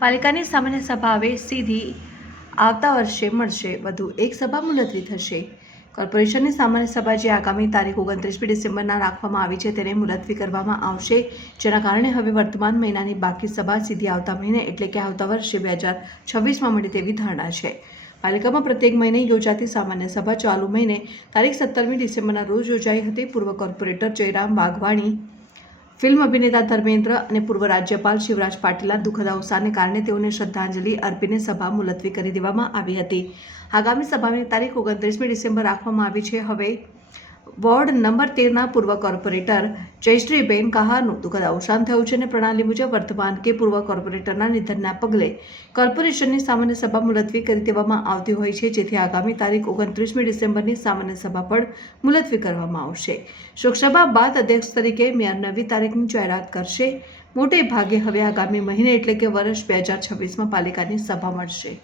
પાલિકાની સામાન્ય સભા હવે સીધી આવતા વર્ષે મળશે વધુ એક સભા મુલતવી થશે. કોર્પોરેશનની સામાન્ય સભા જે આગામી તારીખ ઓગણત્રીસમી ડિસેમ્બરના રાખવામાં આવી છે તેને મુલતવી કરવામાં આવશે, જેના કારણે હવે વર્તમાન મહિનાની બાકી સભા સીધી આવતા મહિને એટલે કે આવતા વર્ષે બે હજાર છવ્વીસમાં મળે તેવી ધારણા છે. પાલિકામાં પ્રત્યેક મહિને યોજાતી સામાન્ય સભા ચાલુ મહિને તારીખ સત્તરમી ડિસેમ્બરના રોજ યોજાઈ હતી. પૂર્વ કોર્પોરેટર જયરામ વાઘવાણી ફિલ્મ અભિનેતા ધર્મેન્દ્ર અને પૂર્વ રાજ્યપાલ શિવરાજ પાટીલના દુઃખદ અવસાનને કારણે તેઓને શ્રદ્ધાંજલિ અર્પીને સભા મુલતવી કરી દેવામાં આવી હતી. આગામી સભાની તારીખ ઓગણત્રીસમી ડિસેમ્બર રાખવામાં આવી છે. હવે વોર્ડ નંબર તેરના પૂર્વ કોર્પોરેટર જયશ્રીબેન કહારનું દુઃખદ અવસાન થયું છે અને પ્રણાલી મુજબ વર્તમાન કે પૂર્વ કોર્પોરેટરના નિધનના પગલે કોર્પોરેશનની સામાન્ય સભા મુલતવી કરી દેવામાં આવતી હોય છે, જેથી આગામી તારીખ ઓગણત્રીસમી ડિસેમ્બરની સામાન્ય સભા પણ મુલતવી કરવામાં આવશે. શોકસભા બાદ અધ્યક્ષ તરીકે મેયર નવી તારીખની જાહેરાત કરશે. મોટે ભાગે હવે આગામી મહિને એટલે કે વર્ષ બે હજાર છવ્વીસમાં પાલિકાની સભા મળશે.